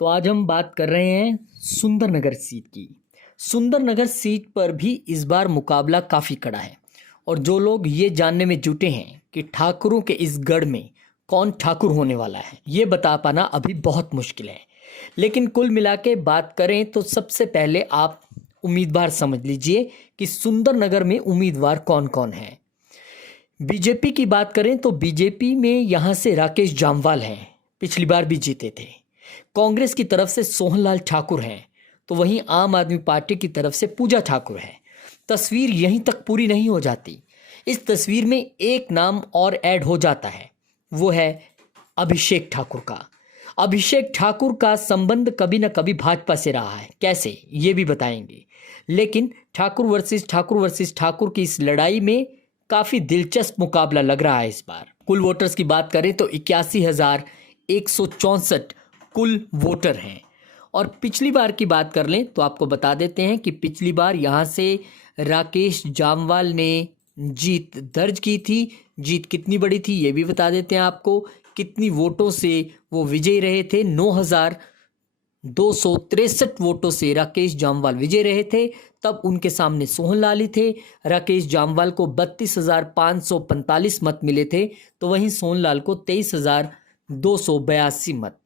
तो आज हम बात कर रहे हैं सुंदरनगर सीट की। सुंदरनगर सीट पर भी इस बार मुकाबला काफ़ी कड़ा है और जो लोग ये जानने में जुटे हैं कि ठाकुरों के इस गढ़ में कौन ठाकुर होने वाला है, ये बता पाना अभी बहुत मुश्किल है। लेकिन कुल मिला के बात करें तो सबसे पहले आप उम्मीदवार समझ लीजिए कि सुंदरनगर में उम्मीदवार कौन कौन है। बीजेपी की बात करें तो बीजेपी में यहाँ से राकेश जामवाल हैं, पिछली बार भी जीते थे। कांग्रेस की तरफ से सोहनलाल ठाकुर हैं, तो वहीं आम आदमी पार्टी की तरफ से पूजा ठाकुर है। तस्वीर यहीं तक पूरी नहीं हो जाती, इस तस्वीर में एक नाम और ऐड हो जाता है, वो है अभिषेक ठाकुर का। अभिषेक ठाकुर का संबंध कभी न कभी भाजपा से रहा है, कैसे ये भी बताएंगे। लेकिन ठाकुर वर्सेस ठाकुर की इस लड़ाई में काफी दिलचस्प मुकाबला लग रहा है इस बार। कुल वोटर्स की बात करें तो 81,164 कुल वोटर हैं। और पिछली बार की बात कर लें तो आपको बता देते हैं कि पिछली बार यहाँ से राकेश जामवाल ने जीत दर्ज की थी। जीत कितनी बड़ी थी ये भी बता देते हैं आपको, कितनी वोटों से वो विजयी रहे थे। 9,263 वोटों से राकेश जामवाल विजय रहे थे। तब उनके सामने सोहनलाल ही थे। राकेश जामवाल को 32,545 मत मिले थे, तो वहीं सोहनलाल को 23,282 मत।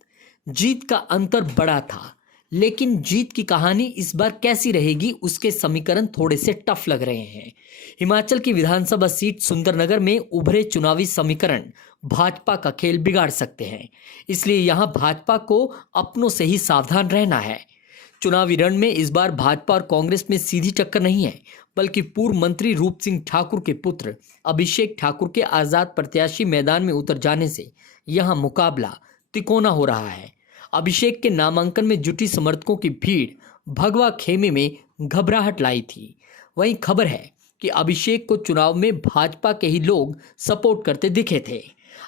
जीत का अंतर बड़ा था, लेकिन जीत की कहानी इस बार कैसी रहेगी उसके समीकरण थोड़े से टफ लग रहे हैं। हिमाचल की विधानसभा सीट सुंदरनगर में उभरे चुनावी समीकरण भाजपा का खेल बिगाड़ सकते हैं, इसलिए यहां भाजपा को अपनों से ही सावधान रहना है। चुनावी रण में इस बार भाजपा और कांग्रेस में सीधी टक्कर नहीं है, बल्कि पूर्व मंत्री रूप सिंह ठाकुर के पुत्र अभिषेक ठाकुर के आजाद प्रत्याशी मैदान में उतर जाने से यहां मुकाबला तिकोना हो रहा है। अभिषेक के नामांकन में जुटी समर्थकों की भीड़ भगवा खेमे में घबराहट लाई थी। वहीं खबर है कि अभिषेक को चुनाव में भाजपा के ही लोग सपोर्ट करते दिखे थे।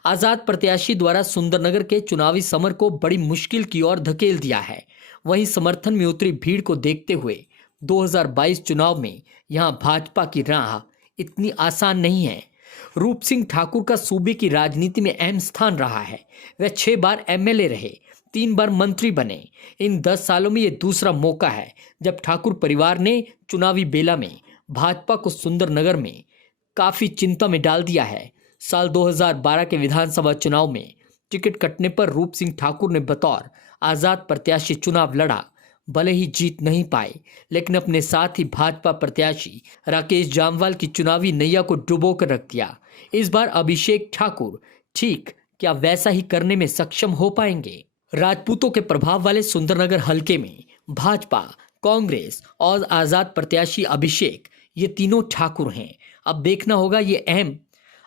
आजाद प्रत्याशी द्वारा सुंदरनगर के चुनावी समर को बड़ी मुश्किल की ओर धकेल दिया है। वहीं समर्थन में उतरी भीड़ को देखते हुए 2022 चुनाव में यहां भाजपा की राह इतनी आसान नहीं है। रूप सिंह ठाकुर का सूबे की राजनीति में अहम स्थान रहा है। वह 6 बार एमएलए रहे, 3 बार मंत्री बने। इन 10 सालों में यह दूसरा मौका है जब ठाकुर परिवार ने चुनावी बेला में भाजपा को सुंदरनगर में काफी चिंता में डाल दिया है। साल 2012 के विधानसभा चुनाव में टिकट कटने पर रूप सिंह ठाकुर ने बतौर आजाद प्रत्याशी चुनाव लड़ा। भले ही जीत नहीं पाए, लेकिन अपने साथ ही भाजपा प्रत्याशी राकेश जामवाल की चुनावी नैया को डुबो कर रख दिया। इस बार अभिषेक ठाकुर ठीक क्या वैसा ही करने में सक्षम हो पाएंगे? राजपूतों के प्रभाव वाले सुंदरनगर हलके में भाजपा, कांग्रेस और आजाद प्रत्याशी अभिषेक, ये तीनों ठाकुर हैं।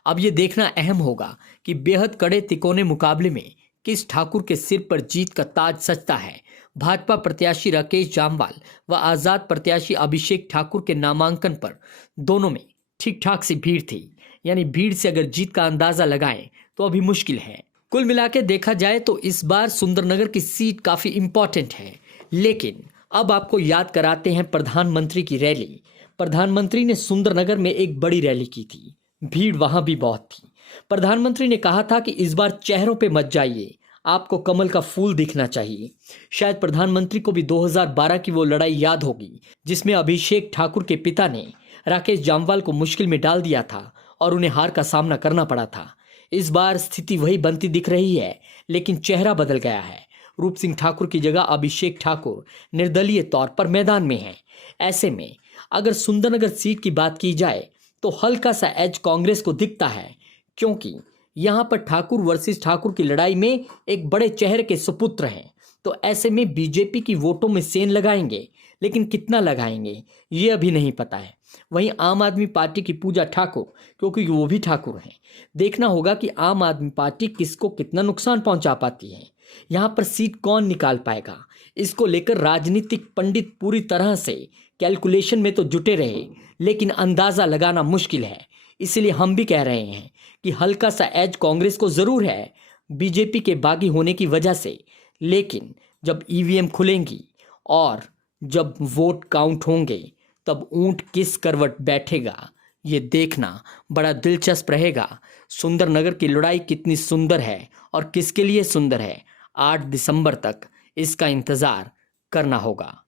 अब ये देखना अहम होगा कि बेहद कड़े तिकोने मुकाबले में किस ठाकुर के सिर पर जीत का ताज सजता है। भाजपा प्रत्याशी राकेश जामवाल व आजाद प्रत्याशी अभिषेक ठाकुर के नामांकन पर दोनों में ठीक ठाक सी भीड़ थी, यानी भीड़ से अगर जीत का अंदाजा लगाएं तो अभी मुश्किल है। कुल मिला के देखा जाए तो इस बार सुंदरनगर की सीट काफी इंपॉर्टेंट है। लेकिन अब आपको याद कराते हैं प्रधानमंत्री की रैली। प्रधानमंत्री ने सुंदरनगर में एक बड़ी रैली की थी, भीड़ वहां भी बहुत थी। प्रधानमंत्री ने कहा था कि इस बार चेहरों पे मत जाइए, आपको कमल का फूल दिखना चाहिए। शायद प्रधानमंत्री को भी 2012 की वो लड़ाई याद होगी जिसमें अभिषेक ठाकुर के पिता ने राकेश जामवाल को मुश्किल में डाल दिया था और उन्हें हार का सामना करना पड़ा था। इस बार स्थिति वही बनती दिख रही है, लेकिन चेहरा बदल गया है। रूप सिंह ठाकुर की जगह अभिषेक ठाकुर निर्दलीय तौर पर मैदान में हैं। ऐसे में अगर सुंदरनगर सीट की बात की जाए तो हल्का सा एज कांग्रेस को दिखता है, क्योंकि यहां पर ठाकुर वर्सेस ठाकुर की लड़ाई में एक बड़े चेहरे के सुपुत्र हैं। तो ऐसे में बीजेपी की वोटों में सेंध लगाएंगे, लेकिन कितना लगाएंगे ये अभी नहीं पता है। वहीं आम आदमी पार्टी की पूजा ठाकुर, क्योंकि वो भी ठाकुर हैं, देखना होगा कि आम आदमी पार्टी किसको कितना नुकसान पहुंचा पाती है। यहाँ पर सीट कौन निकाल पाएगा, इसको लेकर राजनीतिक पंडित पूरी तरह से कैलकुलेशन में तो जुटे रहे, लेकिन अंदाजा लगाना मुश्किल है। इसलिए हम भी कह रहे हैं कि हल्का सा एज कांग्रेस को जरूर है बीजेपी के बागी होने की वजह से, लेकिन जब ईवीएम खुलेंगी और जब वोट काउंट होंगे तब ऊंट किस करवट बैठेगा ये देखना बड़ा दिलचस्प रहेगा। सुंदरनगर की लड़ाई कितनी सुंदर है और किसके लिए सुंदर है, 8 दिसंबर तक इसका इंतजार करना होगा।